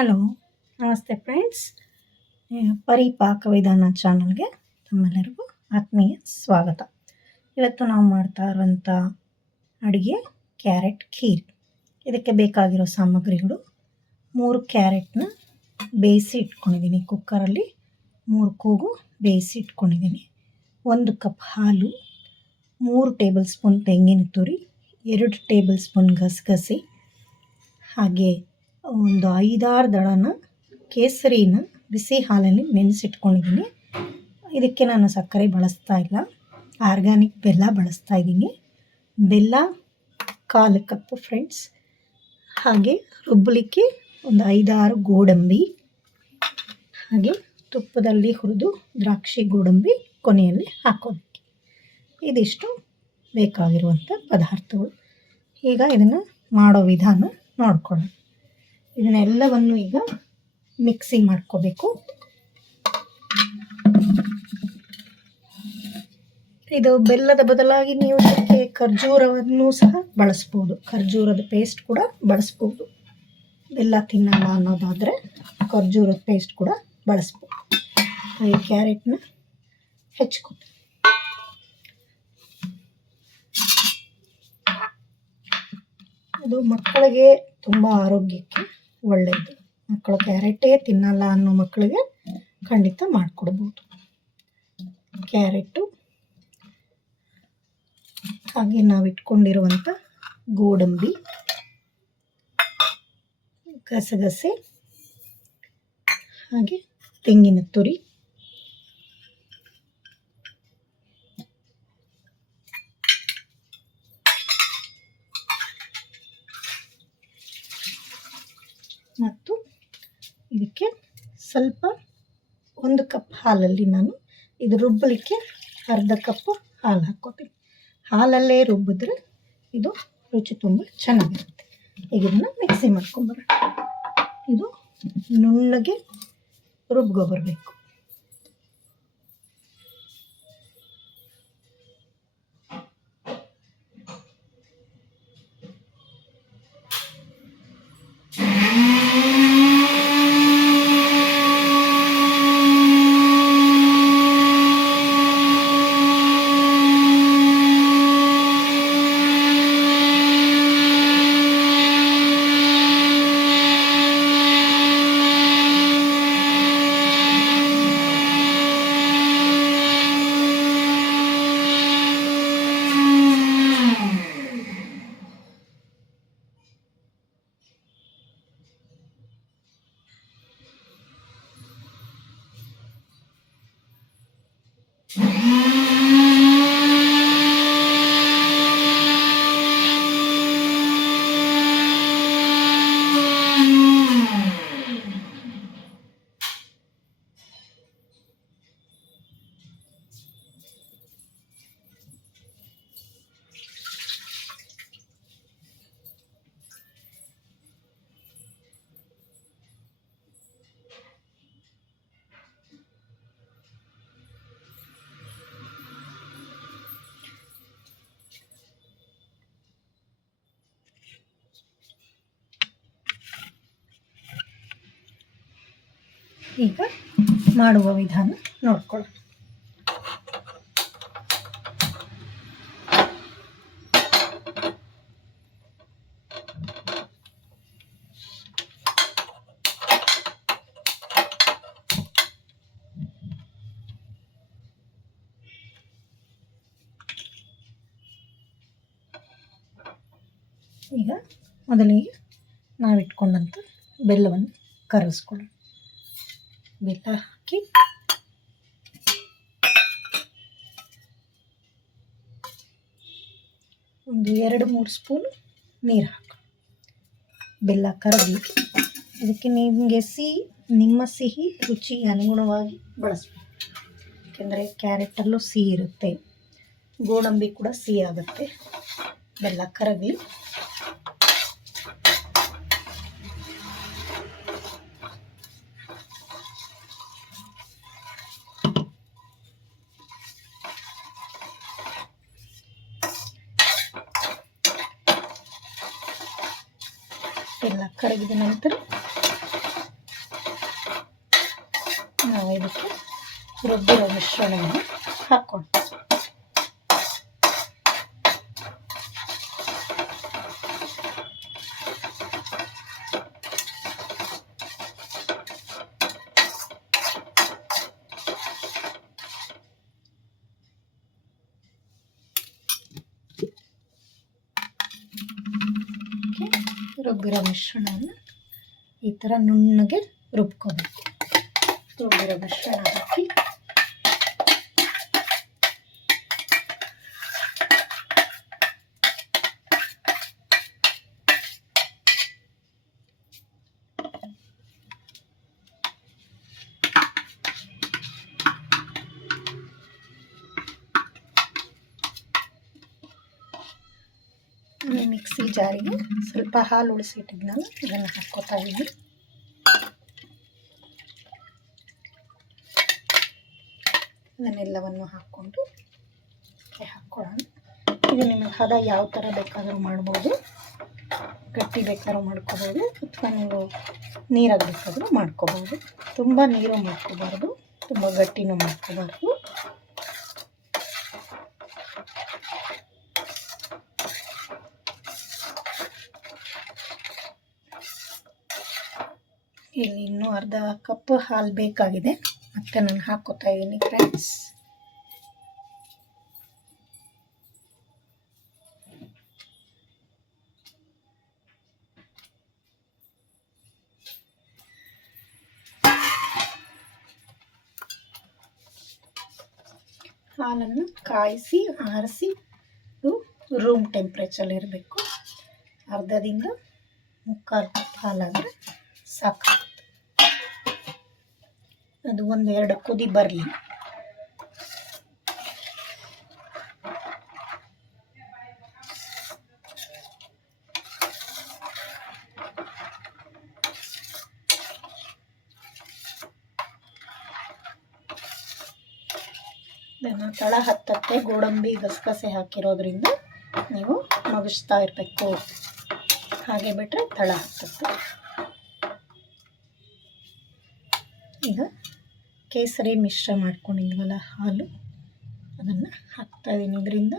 Hello, ನಮಸ್ತೆ friends. ಪರಿಪಾಕ ವಿಧಾನ ಚಾನಲ್ಗೆ ತಮ್ಮೆಲ್ಲರಿಗೂ ಆತ್ಮೀಯ ಸ್ವಾಗತ. ಇವತ್ತು ನಾವು ಮಾಡ್ತಾ ಇರುವಂಥ ಅಡುಗೆ ಕ್ಯಾರೆಟ್ ಖೀರ್. ಇದಕ್ಕೆ ಬೇಕಾಗಿರೋ ಸಾಮಗ್ರಿಗಳು: 3 ಕ್ಯಾರೆಟ್ನ ಬೇಯಿಸಿ ಇಟ್ಕೊಂಡಿದ್ದೀನಿ, ಕುಕ್ಕರಲ್ಲಿ 3 ಕೂಗು ಬೇಯಿಸಿ ಇಟ್ಕೊಂಡಿದ್ದೀನಿ. 1 ಕಪ್ ಹಾಲು, 3 ಟೇಬಲ್ ಸ್ಪೂನ್ ತೆಂಗಿನ ತುರಿ, 2 ಟೇಬಲ್ ಸ್ಪೂನ್ ಗಸಗಸೆ, ಹಾಗೆ ಒಂದು 5-6 ದಳನ ಕೇಸರಿನ ಬಿಸಿ ಹಾಲಲ್ಲಿ ನೆನೆಸಿಟ್ಕೊಂಡಿದ್ದೀನಿ. ಇದಕ್ಕೆ ನಾನು ಸಕ್ಕರೆ ಬಳಸ್ತಾ ಇಲ್ಲ, ಆರ್ಗ್ಯಾನಿಕ್ ಬೆಲ್ಲ ಬಳಸ್ತಾ ಇದ್ದೀನಿ. ಬೆಲ್ಲ 1/4 ಕಪ್ಪು ಫ್ರೆಂಡ್ಸ್. ಹಾಗೆ ರುಬ್ಬಲಿಕ್ಕೆ ಒಂದು 5-6 ಗೋಡಂಬಿ, ಹಾಗೆ ತುಪ್ಪದಲ್ಲಿ ಹುರಿದು ದ್ರಾಕ್ಷಿ ಗೋಡಂಬಿ ಕೊನೆಯಲ್ಲಿ ಹಾಕೋಬೇಕು. ಇದಿಷ್ಟು ಬೇಕಾಗಿರುವಂಥ ಪದಾರ್ಥಗಳು. ಈಗ ಇದನ್ನು ಮಾಡೋ ವಿಧಾನ ನೋಡ್ಕೊಳ್ಳೋಣ. ಇದನ್ನೆಲ್ಲವನ್ನು ಈಗ ಮಿಕ್ಸಿ ಮಾಡ್ಕೋಬೇಕು. ಇದು ಬೆಲ್ಲದ ಬದಲಾಗಿ ನೀವು ಇದಕ್ಕೆ ಖರ್ಜೂರವನ್ನು ಸಹ ಬಳಸ್ಬೋದು, ಖರ್ಜೂರದ ಪೇಸ್ಟ್ ಕೂಡ ಬಳಸ್ಬೋದು. ಬೆಲ್ಲ ತಿನ್ನಲ್ಲ ಅನ್ನೋದಾದರೆ ಖರ್ಜೂರದ ಪೇಸ್ಟ್ ಕೂಡ ಬಳಸ್ಬೋದು. ಈ ಕ್ಯಾರೆಟ್ನ ಹೆಚ್ಕೊ. ಇದು ಮಕ್ಕಳಿಗೆ ತುಂಬ ಆರೋಗ್ಯಕ್ಕೆ ಒಳ್ಳೆಯದು. ಮಕ್ಕಳು ಕ್ಯಾರೆಟೇ ತಿನ್ನಲ್ಲ ಅನ್ನೋ ಮಕ್ಕಳಿಗೆ ಖಂಡಿತ ಮಾಡಿಕೊಡ್ಬೋದು. ಕ್ಯಾರೆಟು, ಹಾಗೆ ನಾವು ಇಟ್ಕೊಂಡಿರುವಂಥ ಗೋಡಂಬಿ, ಗಸಗಸೆ, ಹಾಗೆ ತೆಂಗಿನ ತುರಿ, ಮತ್ತು ಇದಕ್ಕೆ ಸ್ವಲ್ಪ 1 ಕಪ್ ಹಾಲಲ್ಲಿ ನಾನು ಇದು ರುಬ್ಬಲಿಕ್ಕೆ ಅರ್ಧ ಕಪ್ಪು ಹಾಲು ಹಾಕ್ಕೋತೀನಿ. ಹಾಲಲ್ಲೇ ರುಬ್ಬಿದ್ರೆ ಇದು ರುಚಿ ತುಂಬ ಚೆನ್ನಾಗಿರುತ್ತೆ. ಈಗ ಇದನ್ನು ಮಿಕ್ಸಿ ಮಾಡ್ಕೊಂಬರೋಣ. ಇದು ನುಣ್ಣಗೆ ರುಬ್ಕೊಬರ್ಬೇಕು. ಈಗ ಮಾಡುವ ವಿಧಾನ ನೋಡ್ಕೊಳ್ಳೋಣ. ಈಗ ಮೊದಲಿಗೆ ನಾವಿಟ್ಕೊಂಡಂಥ ಬೆಲ್ಲವನ್ನು ಕರಗಿಸ್ಕೊಳ್ಳೋಣ. ಬೆಲ್ಲ ಹಾಕಿ ಒಂದು 2-3 ಸ್ಪೂನ್ ನೀರು ಹಾಕಿ ಬೆಲ್ಲ ಕರಗಿ. ಇದಕ್ಕೆ ನಿಮಗೆ ನಿಮ್ಮ ಸಿಹಿ ರುಚಿ ಅನುಗುಣವಾಗಿ ಬಳಸಬೇಕು. ಯಾಕೆಂದರೆ ಕ್ಯಾರೆಟಲ್ಲೂ ಸಿಹಿ ಇರುತ್ತೆ, ಗೋಡಂಬಿ ಕೂಡ ಸಿಹಿ ಆಗುತ್ತೆ. ಬೆಲ್ಲ ಕರಗಿ ಎಲ್ಲ ಕರಗಿದ ನಂತರ ರುಬ್ಬಿರೋ ಮಿಶ್ರಣವನ್ನು ಹಾಕ್ಕೊಂಡು ರುಬ್ಬಿರೋ ಮಿಶ್ರಣವನ್ನು ಈ ಥರ ನುಣ್ಣಗೆ ರುಬ್ಕೋಬೇಕು. ರುಬ್ಬಿರೋ ಮಿಶ್ರಣ ಹಾಕಿ ಮಿಕ್ಸಿ ಜಾರಿಗೆ ಸ್ವಲ್ಪ ಹಾಲು ಉಳಿಸಿಟ್ಟಿದ್ನಲ್ಲ ಇದನ್ನು ಹಾಕ್ಕೋತಾ ಇದ್ದೀನಿ. ಇದನ್ನೆಲ್ಲವನ್ನು ಹಾಕ್ಕೊಂಡು ಹಾಕ್ಕೊಳ್ಳೋಣ. ಇದು ನಿಮಗೆ ಹದ ಯಾವ ಥರ ಬೇಕಾದರೂ ಮಾಡ್ಬೋದು, ಗಟ್ಟಿ ಬೇಕಾದ್ರೂ ಮಾಡ್ಕೋಬೋದು ಅಥವಾ ನೀವು ನೀರಾಗಿ ಬೇಕಾದರೂ ಮಾಡ್ಕೋಬೋದು. ತುಂಬ ನೀರು ಮಾಡ್ಕೋಬಾರ್ದು, ತುಂಬ ಗಟ್ಟಿನೂ ಮಾಡ್ಕೋಬಾರ್ದು. ಇಲ್ಲಿ ಇನ್ನೂ ಅರ್ಧ ಕಪ್ ಹಾಲು ಬೇಕಾಗಿದೆ, ಮತ್ತೆ ನಾನು ಹಾಕ್ಕೋತಾ ಇದ್ದೀನಿ ಫ್ರೆಂಡ್ಸ್. ಹಾಲನ್ನು ಕಾಯಿಸಿ ಆರಿಸಿ ರೂಮ್ ಟೆಂಪ್ರೇಚರ್ ಇರಬೇಕು. ಅರ್ಧದಿಂದ ಮುಕ್ಕಾಲು ಕಪ್ ಹಾಲಾದರೆ ಸಾಕು. ಅದು 1-2 ಕುದಿ ಬರಲಿ. ಇದನ್ನು ತಳ ಹತ್ತಕ್ಕೆ ಗೋಡಂಬಿ ಗಸಗಸೆ ಹಾಕಿರೋದ್ರಿಂದ ನೀವು ಮಗಿಸ್ತಾ ಇರಬೇಕು, ಹಾಗೆ ಬಿಟ್ಟರೆ ತಳ ಹತ್ತತ್ತೆ. ಈಗ ಕೇಸರಿ ಮಿಶ್ರ ಮಾಡ್ಕೊಂಡಿದ್ವಲ್ಲ ಹಾಲು, ಅದನ್ನು ಹಾಕ್ತಾಯಿದ್ದೀನಿ. ಇದರಿಂದ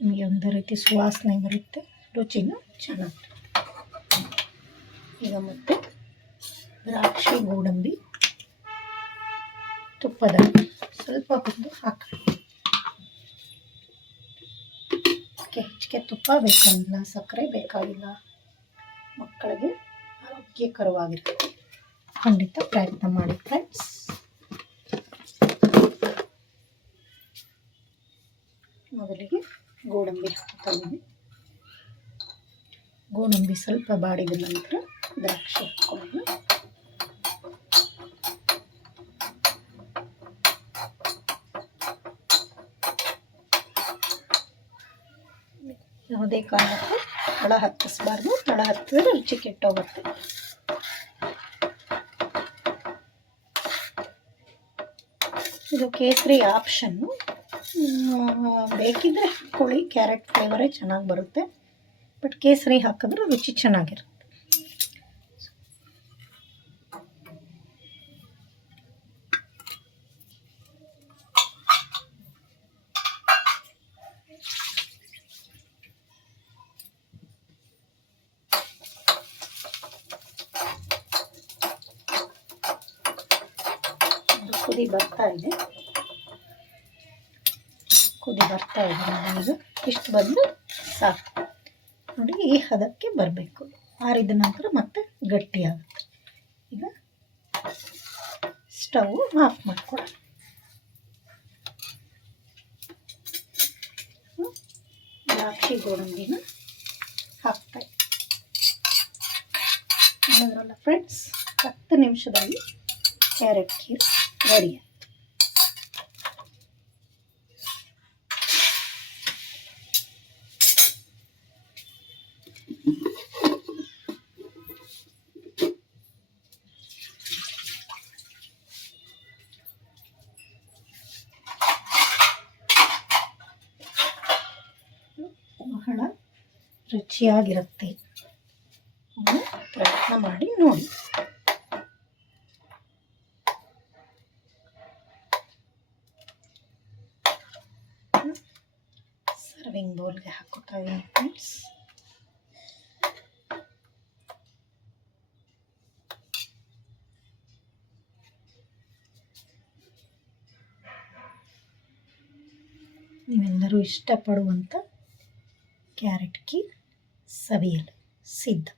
ನಿಮಗೆ ಒಂದು ರೀತಿ ಸುವಾಸನೆ ಬರುತ್ತೆ, ರುಚಿನೂ ಚೆನ್ನಾಗಿ. ಈಗ ಮತ್ತೆ ದ್ರಾಕ್ಷಿ ಗೋಡಂಬಿ ತುಪ್ಪದಲ್ಲಿ ಸ್ವಲ್ಪ ಹೊತ್ತು ಹಾಕಿ. ಹೆಚ್ಚಿಗೆ ತುಪ್ಪ ಬೇಕಾಗಿಲ್ಲ, ಸಕ್ಕರೆ ಬೇಕಾಗಿಲ್ಲ. ಮಕ್ಕಳಿಗೆ ಆರೋಗ್ಯಕರವಾಗಿರುತ್ತೆ. ಖಂಡಿತ ಪ್ರಯತ್ನ ಮಾಡಿ ಫ್ರೆಂಡ್ಸ್. ಮೊದಲಿಗೆ ಗೋಡಂಬಿ ಹಾಕ್ತಾಯಿದ್ದೀನಿ. ಗೋಡಂಬಿ ಸ್ವಲ್ಪ ಬಾಡಿದ ನಂತರ ದ್ರಾಕ್ಷಿ ಹಾಕ್ಕೊಳ್ಳೋಣ. ಯಾವುದೇ ಕಾರಣಕ್ಕೂ ತಳ ಹತ್ತಿಸ್ಬಾರ್ದು, ತಳ ಹತ್ತಿದ್ರೆ ರುಚಿ ಕೆಟ್ಟೋಗುತ್ತೆ. ಇದು ಕೇಸರಿ ಆಪ್ಷನ್ನು, ಬೇಕಿದ್ರೆ ಹಾಕ್ಕೊಳ್ಳಿ. ಕ್ಯಾರೆಟ್ ಫ್ಲೇವರೇ ಚೆನ್ನಾಗಿ ಬರುತ್ತೆ, ಬಟ್ ಕೇಸರಿ ಹಾಕಿದ್ರೆ ರುಚಿ ಚೆನ್ನಾಗಿರುತ್ತೆ. ಕುದಿ ಬರ್ತಾ ಇದೆ ನನಗೆ. ಇಷ್ಟು ಬಂದು ಸಾಕು ನೋಡಿ. ಈ ಹದಕ್ಕೆ ಬರಬೇಕು. ಆರಿದ ನಂತರ ಮತ್ತೆ ಗಟ್ಟಿ ಆಗುತ್ತೆ. ಈಗ ಸ್ಟವ್ ಆಫ್ ಮಾಡ್ಕೊಳ್ಳೋಣ. ದ್ರಾಕ್ಷಿ ಗೋಡಂಬಿನ ಹಾಕ್ತಾ ಇದ್ದೀನಲ್ಲ ಫ್ರೆಂಡ್ಸ್. 10 ನಿಮಿಷದಲ್ಲಿ ಕ್ಯಾರೆಟ್ ಖೀರ್ ರೆಡಿ. ಬಹಳ ರುಚಿಯಾಗಿರುತ್ತೆ. ಪ್ರಯತ್ನ ಮಾಡಿ ನೋಡಿ. ಸರ್ವಿಂಗ್ ಬೌಲ್ಗೆ ಹಾಕೋತಾ ಇದ್ದೀನಿ ಫ್ರೆಂಡ್ಸ್. ನೀವೆಲ್ಲರೂ ಇಷ್ಟಪಡುವಂಥ ಕ್ಯಾರೆಟ್ ಕೀರ್ ಸವಿಯಲು ಸಿದ್ಧ.